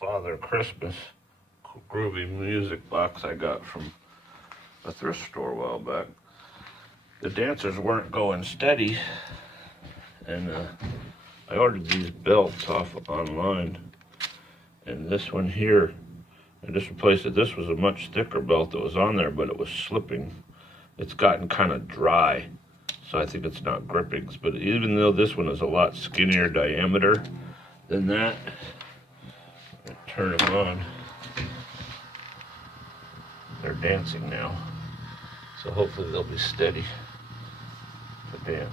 Father Christmas groovy music box I got from a thrift store a while back. The dancers weren't going steady, and I ordered these belts off online, and this one here, I just replaced it. This was a much thicker belt that was on there, but it was slipping. It's gotten kind of dry, so I think it's not gripping. But even though this one is a lot skinnier diameter than that, turn them on. They're dancing now, so hopefully they'll be steady to dance.